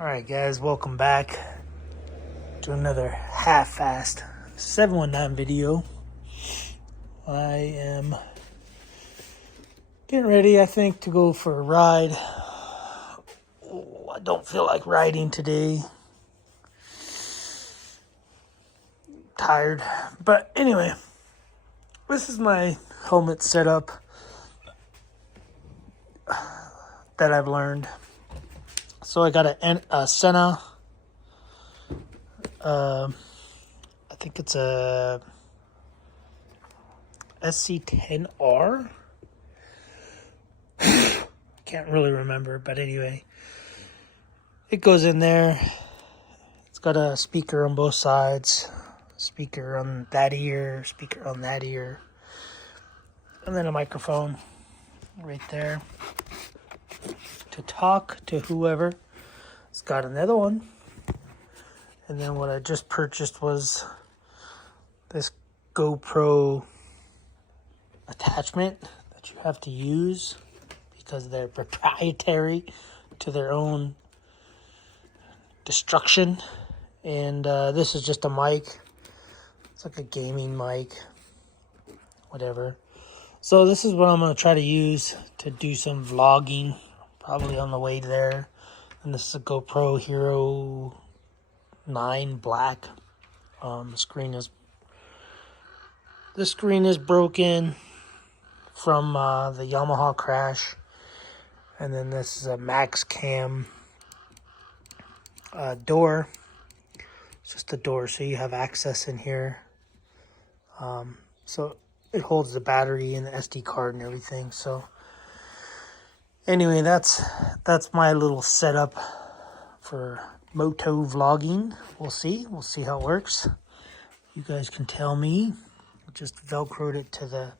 Alright guys, welcome back to another half-assed 719 video. I am getting ready, I think, to go for a ride. I don't feel like riding today. Tired. But anyway, this is my helmet setup that I've learned. So I got a Senna, I think it's a SC10R. Can't really remember, but anyway, it goes in there. It's got a speaker on both sides, speaker on that ear, speaker on that ear, and then a microphone right there to talk to whoever. It's got another one. And then what I just purchased was this GoPro attachment that you have to use because they're proprietary to their own destruction. And this is just a mic. It's like a gaming mic, whatever. So this is what I'm going to try to use to do some vlogging, probably on the way there. And this is a GoPro Hero 9 Black. The screen is broken from the Yamaha crash. And then this is a Max Cam door. It's just a door, so you have access in here. So it holds the battery and the SD card and everything. So anyway, that's my little setup for moto vlogging. We'll see how it works. You guys can tell me. Just velcroed it to the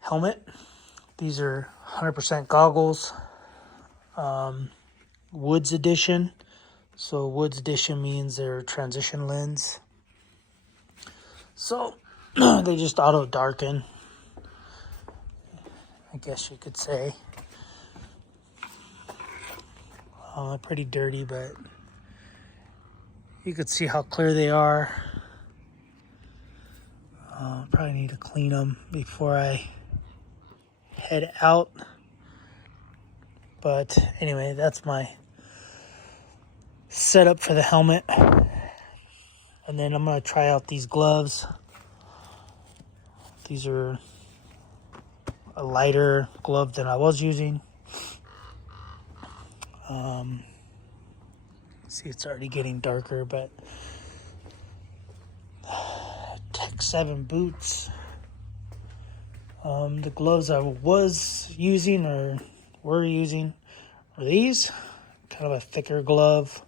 helmet. These are 100% goggles, Woods edition. So Woods edition means they're transition lens, so they just auto darken, I guess you could say. Pretty dirty, but you could see how clear they are. Probably need to clean them before I head out. But anyway, that's my setup for the helmet. And then I'm going to try out these gloves. These are a lighter glove than I was using. See, it's already getting darker, but Tech 7 boots. The gloves I was using or were using are these. Kind of a thicker glove,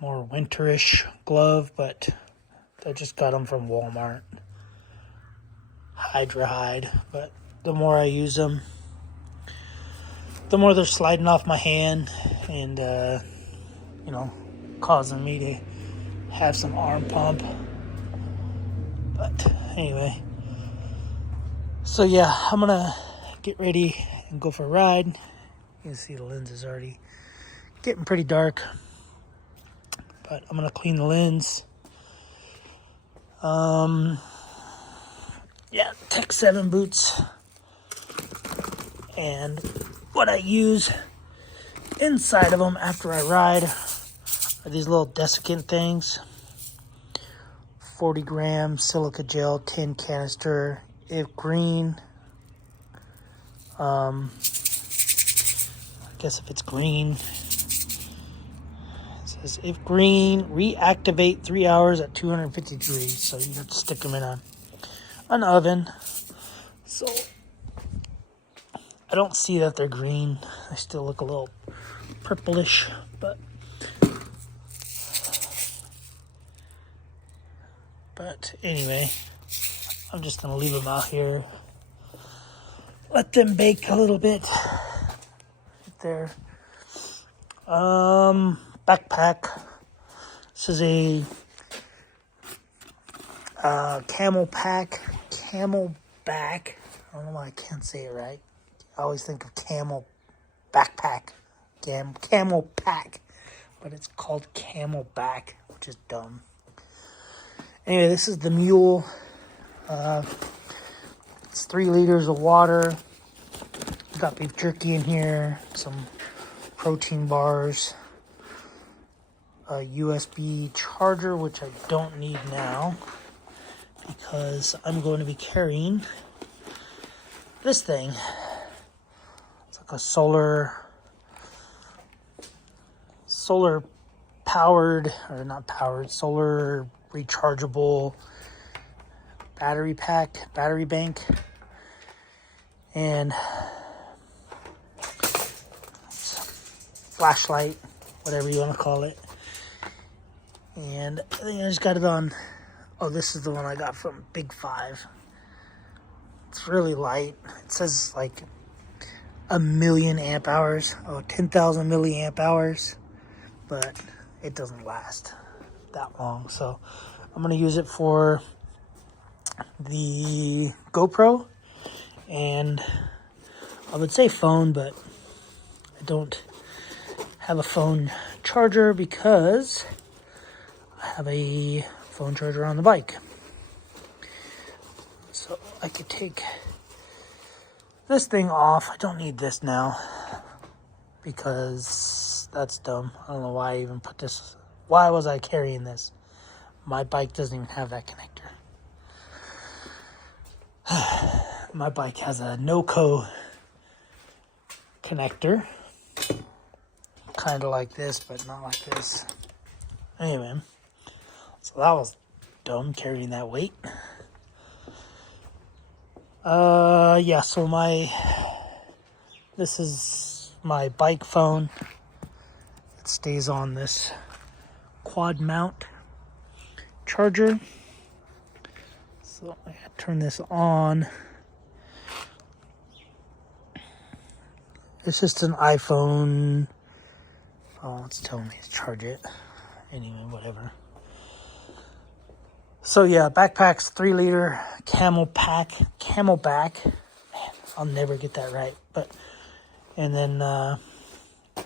more winterish glove, but I just got them from Walmart. Hydra hide, but the more I use them, the more they're sliding off my hand and, causing me to have some arm pump. But anyway, so yeah, I'm gonna get ready and go for a ride. You can see the lens is already getting pretty dark, but I'm gonna clean the lens. Tech 7 boots. And what I use inside of them after I ride are these little desiccant things. 40 gram silica gel tin canister, if green. I guess if it's green, it says if green, reactivate 3 hours at 250 degrees. So you have to stick them in an oven. So I don't see that they're green. They still look a little purplish, but anyway, I'm just gonna leave them out here. Let them bake a little bit. Right there. Backpack. This is a camelback. I don't know why I can't say it right. I always think of camel backpack. camel pack, but it's called Camelback, which is dumb. Anyway, this is the mule. It's 3 liters of water. Got beef jerky in here, some protein bars, a USB charger, which I don't need now because I'm going to be carrying this thing. It's like a solar powered, or not powered, solar rechargeable battery bank, and flashlight, whatever you want to call it. And I think I just got it on, oh, this is the one I got from Big 5. It's really light. It says like 1,000,000 amp hours, 10,000 milliamp hours, but it doesn't last that long. So I'm going to use it for the GoPro, and I would say phone, but I don't have a phone charger because I have a phone charger on the bike. So I could take this thing off. I don't need this now because that's dumb. I don't know why I even put this. Why was I carrying this? My bike doesn't even have that connector. My bike has a no-co connector. Kind of like this, but not like this. Anyway, so that was dumb, carrying that weight. Yeah, so this is my bike phone. It stays on this quad mount charger. So I gotta turn this on. It's just an iPhone. Oh, it's telling me to charge it. Anyway, whatever. So yeah, backpack's 3 liter Camelback. Man, I'll never get that right. But, and then,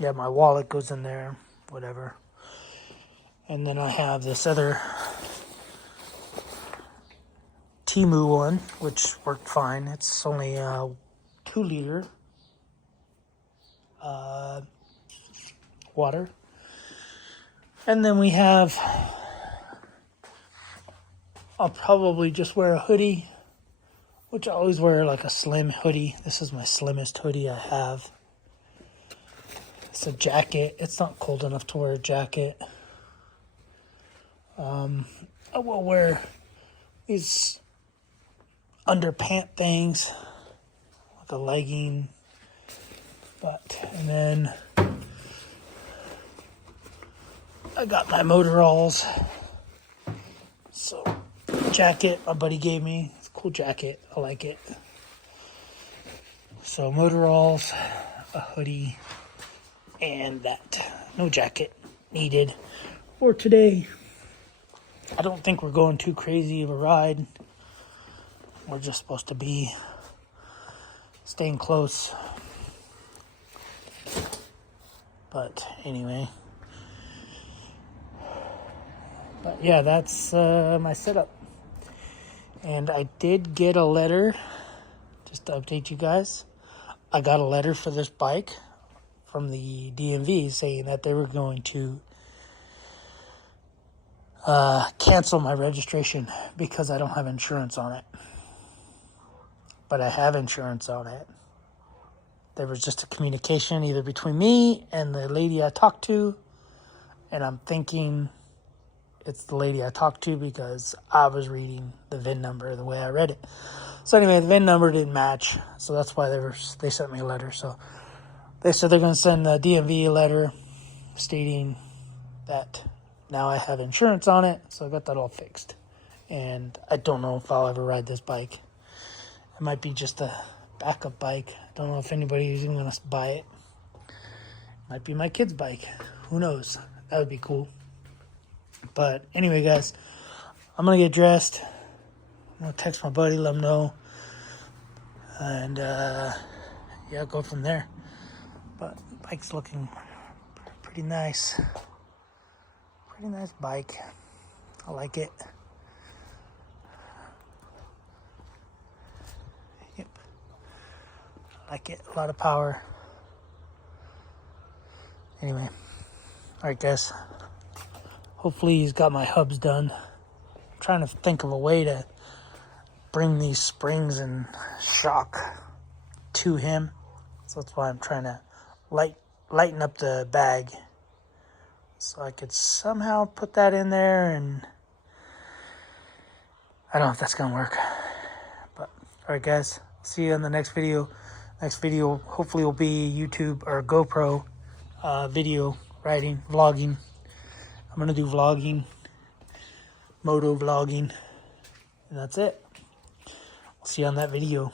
yeah, my wallet goes in there, whatever. And then I have this other Timu one, which worked fine. It's only 2 liter water. And then we have, I'll probably just wear a hoodie, which I always wear like a slim hoodie. This is my slimmest hoodie I have. It's a jacket. It's not cold enough to wear a jacket. I will wear these underpant things, like a legging, and then I got my Motoralls. So, jacket my buddy gave me. It's a cool jacket. I like it. So, Motoralls, a hoodie, and that. No jacket needed for today. I don't think we're going too crazy of a ride. We're just supposed to be staying close. But anyway. But yeah, that's my setup. And I did get a letter, just to update you guys. I got a letter for this bike from the DMV saying that they were going to cancel my registration because I don't have insurance on it. But I have insurance on it. There was just a communication either between me and the lady I talked to, and I'm thinking it's the lady I talked to because I was reading the VIN number the way I read it. So anyway, the VIN number didn't match, so that's why they sent me a letter. So they said they're going to send the DMV a letter stating that now I have insurance on it, so I got that all fixed. And I don't know if I'll ever ride this bike. It might be just a backup bike. I don't know if anybody's even going to buy it. Might be my kid's bike. Who knows? That would be cool. But anyway, guys, I'm going to get dressed. I'm going to text my buddy, let him know. And, yeah, go from there. But Bike's looking pretty nice. Pretty nice bike. I like it. Yep. I like it. A lot of power. Anyway. Alright guys. Hopefully he's got my hubs done. I'm trying to think of a way to bring these springs and shock to him. So that's why I'm trying to lighten up the bag. So I could somehow put that in there, and I don't know if that's going to work. But, alright guys, see you in the next video. Next video hopefully will be YouTube or GoPro video riding, vlogging. I'm going to do vlogging, moto vlogging, and that's it. I'll see you on that video.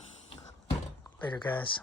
Later guys.